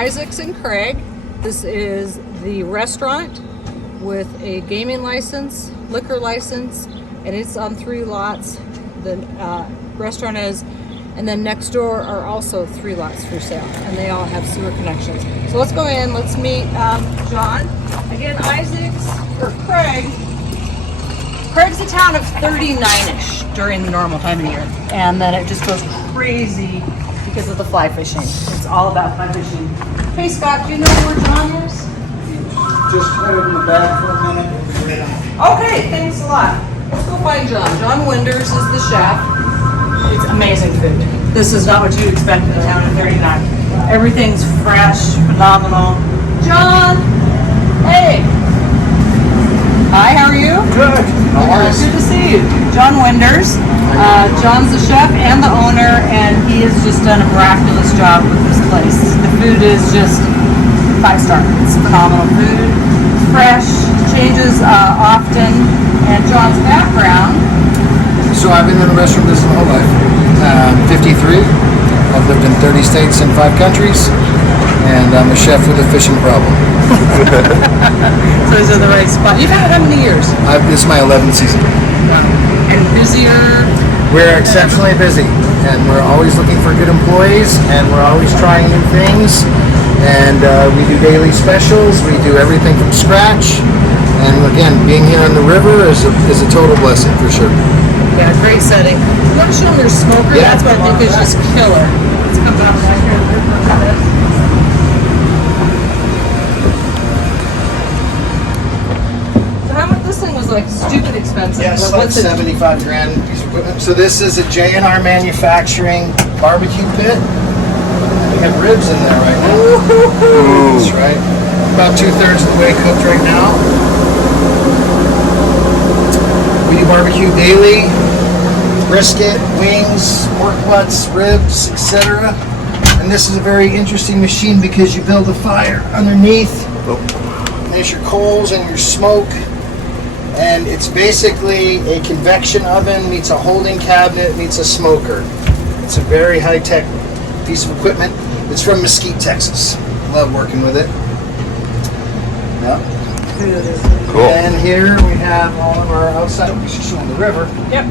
Izaaks and Craig. This is the restaurant with a gaming license, liquor license, and it's on 3 lots. The restaurant is, and then next door are also 3 lots for sale, and they all have sewer connections. So let's go in, let's meet John. Again, Izaaks, or Craig. Craig's a town of 39-ish during the normal time of year, and then it just goes crazy because of the fly fishing. It's all about fly fishing. Hey Scott, do you know where John is? Just head in the back for a minute. Okay, thanks a lot. Let's go find John. John Winders is the chef. It's amazing food. This is not what you'd expect in a town of 39. Everything's fresh, phenomenal. John! Hey! Hi, how are you? Good. How are you? Good to see you. John Winders. John's the chef and the owner, and he has just done a miraculous job with this place. The food is just 5-star. It's phenomenal food, fresh, changes often. And John's background. So I've been in the restaurant business my whole life. 53. I've lived in 30 states and 5 countries. And I'm a chef with a fishing problem. So he's in the right spot. You've had it how many years? This is my 11th season. And busier? We're exceptionally busy. And we're always looking for good employees. And we're always trying new things. And we do daily specials. We do everything from scratch. And again, being here on the river is a total blessing for sure. Yeah, great setting. You want to show them their smoker? Yeah, that's what I think is just killer. Let's come down right here. So how much this thing was like stupid expensive? Yes, But like what's it? 75 grand piece of equipment. So this is a J&R Manufacturing barbecue pit. We have ribs in there right now. That's right. About 2/3 of the way cooked right now. We do barbecue daily, brisket, wings, pork butts, ribs, etc. And this is a very interesting machine because you build a fire underneath. There's your coals and your smoke. And it's basically a convection oven meets a holding cabinet meets a smoker. It's a very high-tech piece of equipment. It's from Mesquite, Texas. Love working with it. Yep. Cool. And here we have all of our outside. We should show on the river. Yep.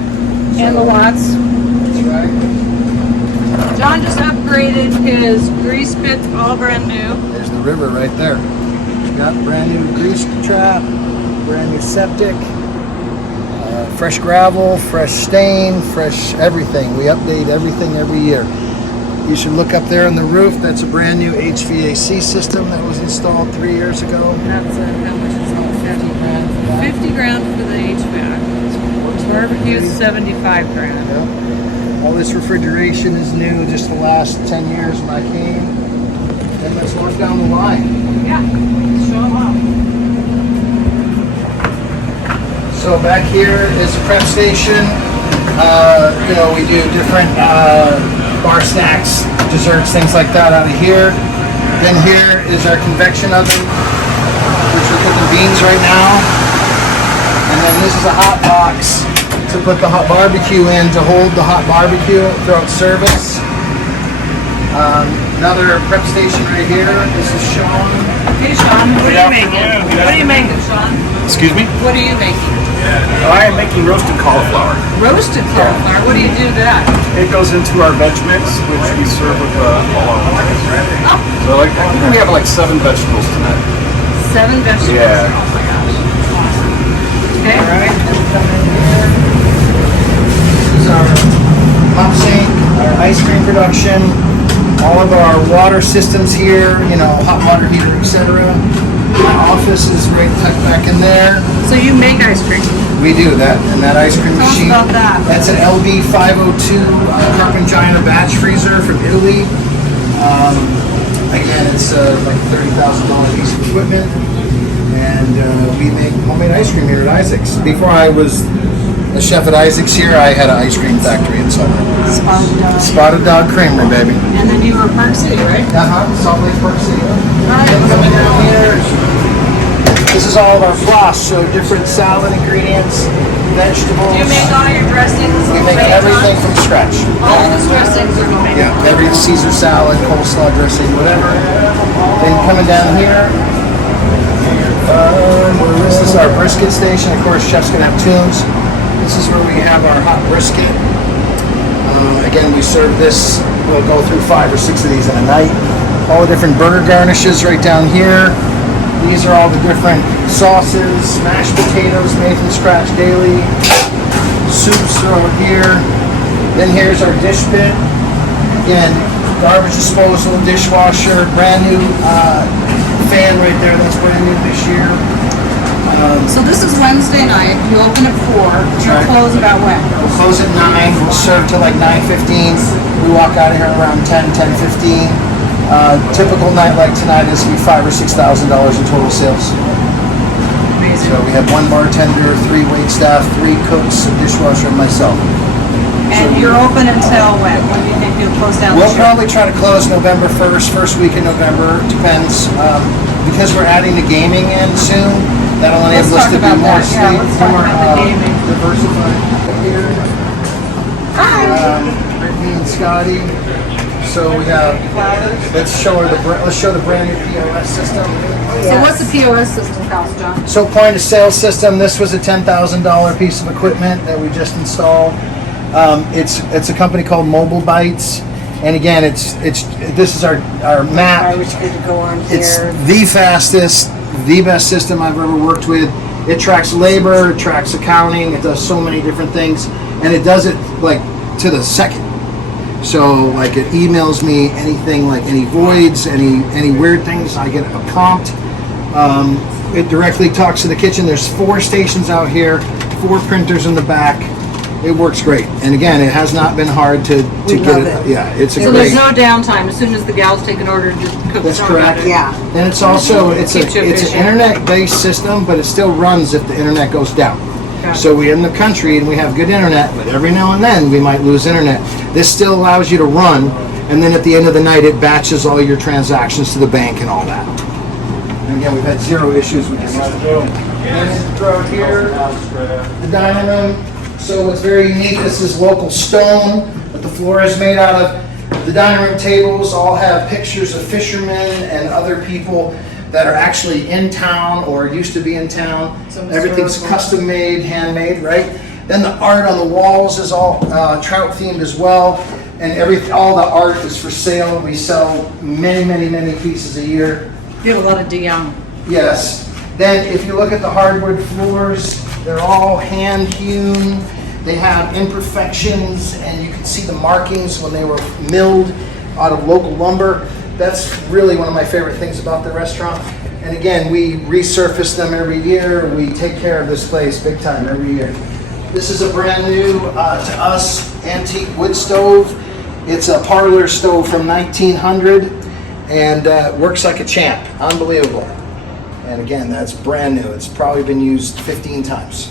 And the lots. That's right. John just upgraded his grease pits, all brand new. There's the river right there. We got brand new grease trap, brand new septic, fresh gravel, fresh stain, fresh everything. We update everything every year. You should look up there on the roof. That's a brand new HVAC system that was installed 3 years ago. That's how much is it? 50 grand. 50 grand for the HVAC. Barbecue is 75 grand. Yep. All this refrigeration is new, just the last 10 years when I came. And let's look down the line. Yeah, show them off. So back here is a prep station. We do different bar snacks, desserts, things like that out of here. Then here is our convection oven, which we're cooking beans right now. And then this is a hot box to put the hot barbecue in to hold the hot barbecue throughout service. Another prep station right here. This is Sean. Hey Sean, what are you making? What are you making, Sean? Excuse me? What are you making? I am making roasted cauliflower. Roasted cauliflower. What do you do to that? It goes into our veg mix, which we serve with all our wines. So I think we have like 7 vegetables tonight. 7 vegetables. Yeah. Oh my gosh. Okay. All right. This is our pump sink, our ice cream production, all of our water systems here, hot water heater, etc. My office is right tucked back in there. So you make ice cream? We do that, and that ice cream Tell us machine. about that. That's an LB 502 Carpengina batch freezer from Italy. Again, it's like a $30,000 piece of equipment, and we make homemade ice cream here at Izaaks. Before I was a chef at Izaaks here, I had an ice cream factory in Salt Lake. Spotted Dog Creamery, baby. And then you were Park City, right? Salt Lake Park City. Right. Coming down here. This is all of our floss, so different salad ingredients, vegetables. Do you make all your dressings? We make everything from scratch. All of the dressings are homemade. Yeah, every Caesar salad, coleslaw dressing, whatever. Then coming down here, this is our brisket station. Of course, chef's gonna have tunes. This is where we have our hot brisket. Again, we serve this. We'll go through 5 or 6 of these in a night. All the different burger garnishes right down here. These are all the different sauces, mashed potatoes made from scratch daily. Soups are over here. Then here's our dish pit. Again, garbage disposal, dishwasher, brand new fan right there. That's brand new this year. So this is Wednesday night. You open at 4. You'll right. close about when? We'll close at 9. We'll serve till like 9:15. We walk out of here around 10:15. Typical night like tonight is to be $5,000 or $6,000 in total sales. Amazing. So we have 1 bartender, 3 wait staff, 3 cooks, a dishwasher, and myself. And you're open until when? When do you think you'll close down We'll this year? probably try to close November 1st, first week in November. Depends. Because we're adding the gaming in soon, that'll enable us talk to be about more that. Yeah, let's talk about the gaming. diversified. Here, Hi. Brittany and Scotty. So we have. Let's show the brand new POS system. So what's the POS system cost, John? So point of sale system. This was a $10,000 piece of equipment that we just installed. It's a company called Mobile Bytes, and again, this is our map. I wish it could go on here. It's the fastest, the best system I've ever worked with. It tracks labor, it tracks accounting, it does so many different things, and it does it like to the second. So like it emails me anything, like any voids, any weird things, I get a prompt. It directly talks to the kitchen. There's 4 stations out here, 4 printers in the back. It works great, and again, it has not been hard to get love it. it. Yeah, it's a So great. there's no downtime. As soon as the gals take an order, just cook That's it on correct. it. Yeah. And it's also it's Keeps you an efficient. internet-based system, but it still runs if the internet goes down. Okay. So we're in the country and we have good internet, but every now and then we might lose internet. This still allows you to run, and then at the end of the night, it batches all your transactions to the bank and all that. And again, we've had 0 issues with this. And throw it here, the dining room. So what's very unique, this is local stone that the floor is made out of. The dining room tables all have pictures of fishermen and other people that are actually in town or used to be in town. Some Everything's historical. custom made, handmade, right? Then the art on the walls is all trout themed as well. And all the art is for sale. We sell many pieces a year. You have a lot of Dion. Yes. Then if you look at the hardwood floors, they're all hand hewn. They have imperfections, and you can see the markings when they were milled out of local lumber. That's really one of my favorite things about the restaurant. And again, we resurface them every year. We take care of this place big time every year. This is a brand new, to us, antique wood stove. It's a parlor stove from 1900, and works like a champ. Unbelievable. And again, that's brand new. It's probably been used 15 times.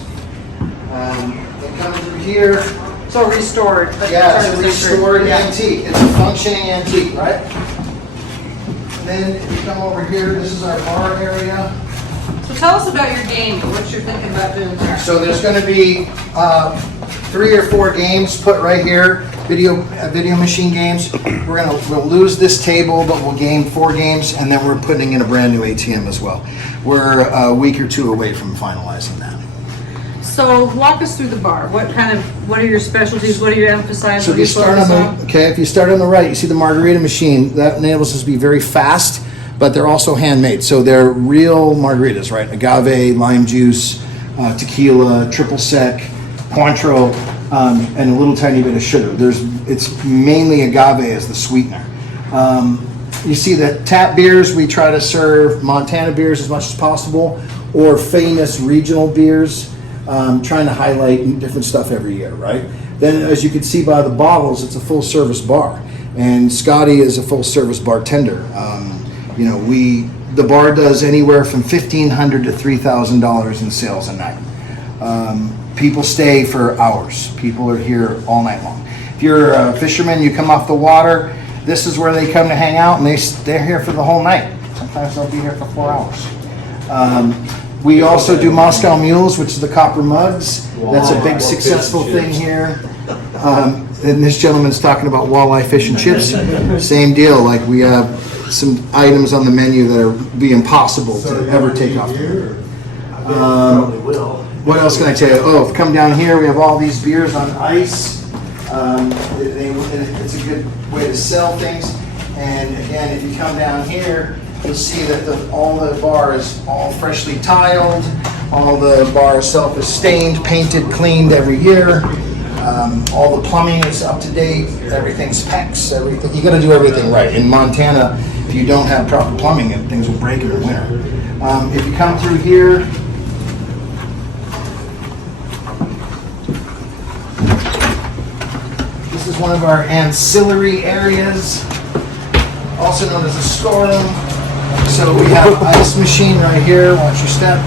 They come through here. So restored. But Yeah, it's part a of the secret. restored Yeah. antique. It's a functioning antique, right? And then if you come over here, this is our bar area. So tell us about your game. What you're thinking about doing there. So there's going to be 3 or 4 games put right here, video machine games. We'll lose this table, but we'll game 4 games, and then we're putting in a brand new ATM as well. We're a week or 2 away from finalizing that. So walk us through the bar. What are your specialties? What do you emphasize? So What if do you you start focus on on? if you start on the right, you see the margarita machine. That enables us to be very fast, but they're also handmade. So they're real margaritas, right? Agave, lime juice, tequila, triple sec, Cointreau, and a little tiny bit of sugar. It's mainly agave as the sweetener. You see the tap beers, we try to serve Montana beers as much as possible, or famous regional beers, trying to highlight different stuff every year, right? Then as you can see by the bottles, it's a full service bar. And Scotty is a full service bartender. The bar does anywhere from $1,500 to $3,000 in sales a night. People stay for hours. People are here all night long. If you're a fisherman, you come off the water, this is where they come to hang out, and they're here for the whole night. Sometimes they'll be here for 4 hours. We also do Moscow Mules, which is the copper mugs. That's a big successful thing here. And this gentleman's talking about walleye fish and chips. Same deal. Like we some items on the menu that are be impossible to ever take off. What else can I tell you? Oh, come down here, we have all these beers on ice. It's a good way to sell things. And again, if you come down here, you'll see that all the bar is all freshly tiled. All the bar itself is stained, painted, cleaned every year. All the plumbing is up to date. Everything's PEX. Everything. You got to do everything right. In Montana, if you don't have proper plumbing, things will break in the winter. If you come through here, this is one of our ancillary areas, also known as a storeroom. So we have ice machine right here. Watch your step.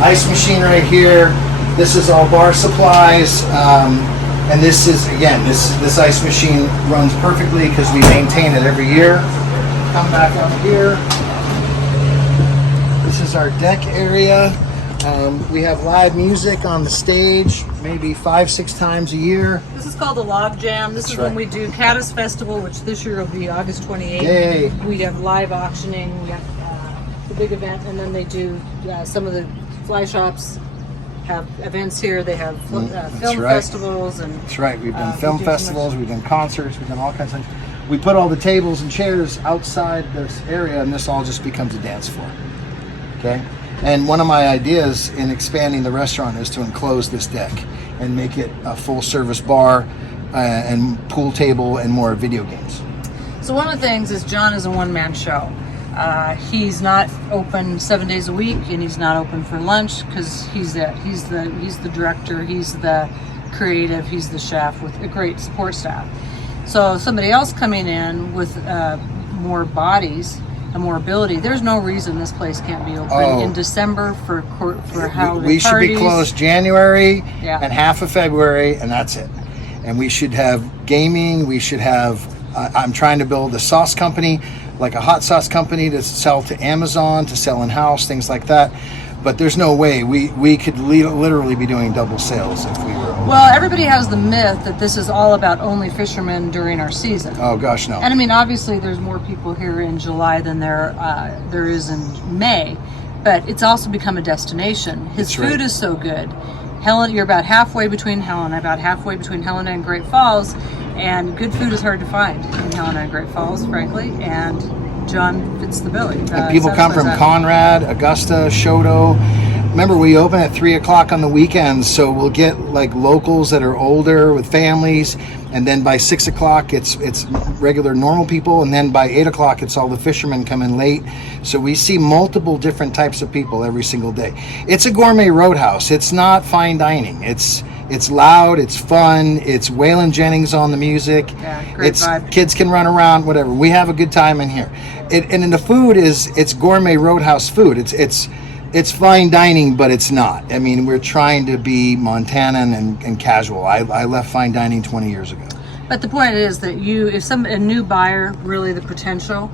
Ice machine right here. This is all bar supplies. And this is, again, this ice machine runs perfectly because we maintain it every year. Come back up here. This is our deck area. We have live music on the stage, maybe 5-6 times a year. This is called the Log Jam. This is when we do Caddis Festival, which this year will be August 28th. Yay. We have live auctioning. We have the big event, and then they do some of the fly shops have events here. They have film festivals, and that's right. We've done film festivals. We've done concerts. We've done all kinds of things. We put all the tables and chairs outside this area, and this all just becomes a dance floor. Okay. And one of my ideas in expanding the restaurant is to enclose this deck and make it a full-service bar and pool table and more video games. So one of the things is John is a one-man show. He's not open 7 days a week, and he's not open for lunch because he's the director, he's the creative, he's the chef with a great support staff. So somebody else coming in with more bodies and more ability, there's no reason this place can't be open in December for holiday we should parties. be closed January and half of February, and that's it. And we should have gaming. We should have. I'm trying to build a sauce company, like a hot sauce company, to sell to Amazon, to sell in house, things like that. But there's no way we could literally be doing double sales if we were open. Well, everybody has the myth that this is all about only fishermen during our season. Oh gosh, no. And I mean, obviously, there's more people here in July than there is in May, but it's also become a destination. His food is so good. Helena, you're about halfway between Helena and Great Falls, and good food is hard to find in Helena and Great Falls, frankly. And John fits the bill. And people come from Conrad, Augusta, Showdeo. Remember, we open at 3 o'clock on the weekends, so we'll get like locals that are older with families, and then by 6 o'clock it's regular normal people, and then by 8 o'clock it's all the fishermen coming late. So we see multiple different types of people every single day. It's a gourmet roadhouse. It's not fine dining. It's loud, it's fun, it's Waylon Jennings on the music. Yeah, great vibe. Kids can run around, whatever. We have a good time in here. And then the food it's gourmet roadhouse food. It's fine dining, but it's not. I mean, we're trying to be Montanan and casual. I left fine dining 20 years ago. But the point is that if a new buyer, really the potential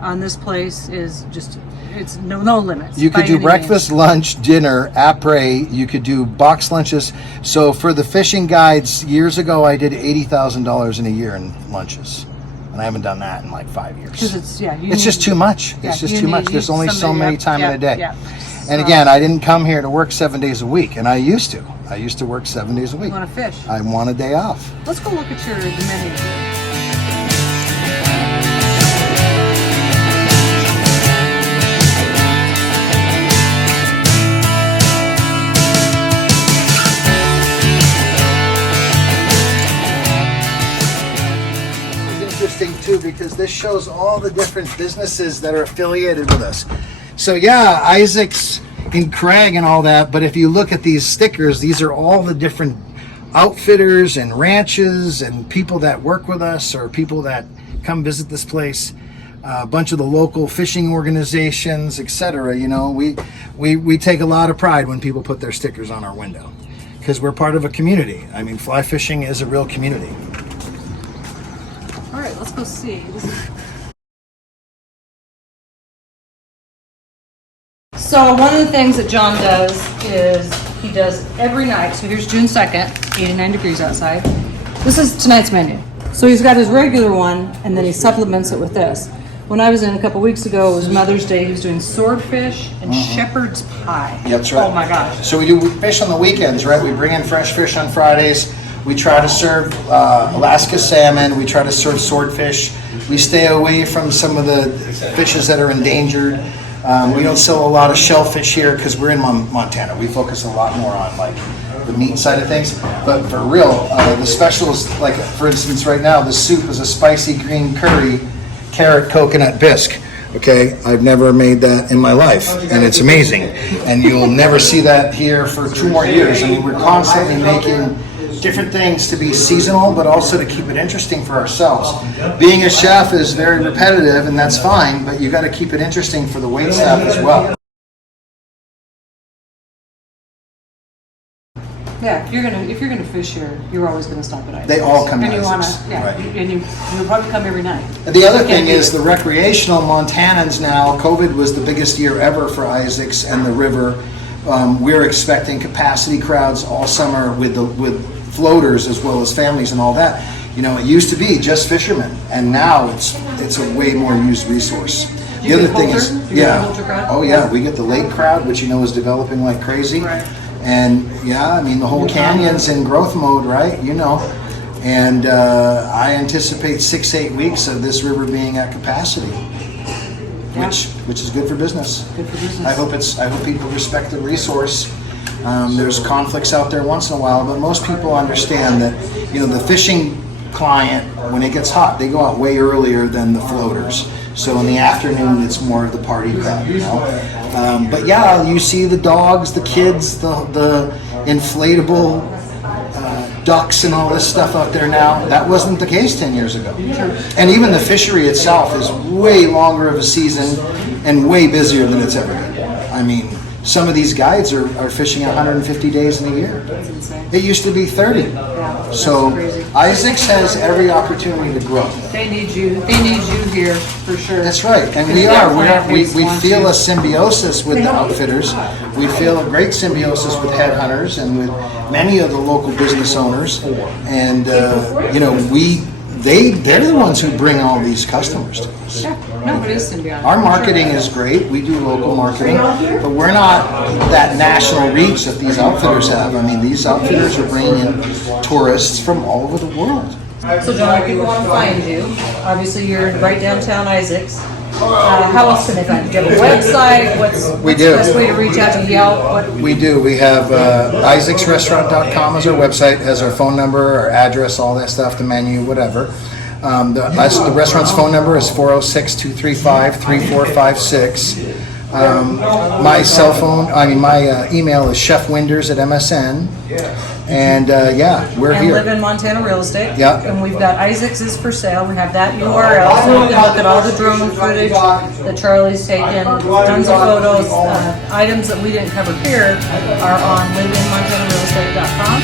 on this place is just, it's no limits. You could do breakfast, lunch, dinner, après. You could do box lunches. So for the fishing guides, years ago, I did $80,000 in a year in lunches. And I haven't done that in like 5 years. Because it's just too much. It's just too much. There's only so many time in a day. Yeah. And again, I didn't come here to work 7 days a week, and I used to. I used to work 7 days a week. You want to fish? I want a day off. Let's go look at the menu. Too, because this shows all the different businesses that are affiliated with us. So yeah, Izaaks and Craig and all that, but if you look at these stickers, these are all the different outfitters and ranches and people that work with us or people that come visit this place. A bunch of the local fishing organizations, etc. You know, we take a lot of pride when people put their stickers on our window because we're part of a community. I mean, fly fishing is a real community. All right, let's go see. So one of the things that John does is he does every night. So here's June 2nd, 89 degrees outside. This is tonight's menu. So he's got his regular one, and then he supplements it with this. when I was in a couple weeks ago, it was Mother's Day. He was doing swordfish and shepherd's pie. That's right. Oh my gosh. So we do fish on the weekends, right? We bring in fresh fish on Fridays. We try to serve Alaska salmon. We try to serve swordfish. We stay away from some of the fishes that are endangered. We don't sell a lot of shellfish here because we're in Montana. We focus a lot more on like the meat side of things. But for real, the specials, like for instance right now, the soup is a spicy green curry, carrot coconut bisque. Okay, I've never made that in my life, and it's amazing. And you'll never see that here for 2 more years. I mean, we're constantly making different things to be seasonal, but also to keep it interesting for ourselves. Being a chef is very repetitive, and that's fine, but you got to keep it interesting for the wait staff as well. Yeah, if you're gonna fish here, you're always gonna stop at Izaak's. They all come to and you wanna, Izaak's, yeah, right. and you'll probably come every night. The other thing is the recreational Montanans now, COVID was the biggest year ever for Izaak's and the river. We're expecting capacity crowds all summer with floaters as well as families and all that. You know, it used to be just fishermen, and now it's a way more used resource. The other thing is, oh yeah, we get the lake crowd, which you know is developing like crazy. Right. And yeah, I mean the whole canyon's in growth mode, right? You know, and I anticipate 6-8 weeks of this river being at capacity, which is good for business. Good for business. I hope people respect the resource. There's conflicts out there once in a while, but most people understand that the fishing client, when it gets hot, they go out way earlier than the floaters. So in the afternoon, it's more of the party crowd, But yeah, you see the dogs, the kids, the inflatable ducks and all this stuff out there now. That wasn't the case 10 years ago. And even the fishery itself is way longer of a season and way busier than it's ever been. I mean, some of these guides are fishing 150 days in a year. That's insane. It used to be 30. Yeah, So crazy. Izaak's has every opportunity to grow. They need you. They need you here for sure. That's right, and we Because are. their We client feel wants a symbiosis with the outfitters. We feel a great symbiosis with headhunters and with many of the local business owners. And they're the ones who bring all these customers to us. Yeah, no, it is symbiotic. Our marketing is great. We do local marketing, but we're not that national reach that these outfitters have. I mean, these outfitters are bringing in tourists from all over the world. So John, if people want to find you, obviously you're right downtown Izaak's. How else can they find you? Do you have a website? What's the best way to reach out to Yelp? We do. We have Izaaksrestaurant.com as our website, has our phone number, our address, all that stuff, the menu, whatever. The restaurant's phone number is 406-235-3456. My cell phone, my email is chefwinders@msn. And we're And here. live in Montana real estate. Yeah. And we've got Izaak's is for sale. We have that URL, so you can look at all the drone footage that Charlie's taken, tons of photos. Items that we didn't cover here are on liveinmontanarealestate.com.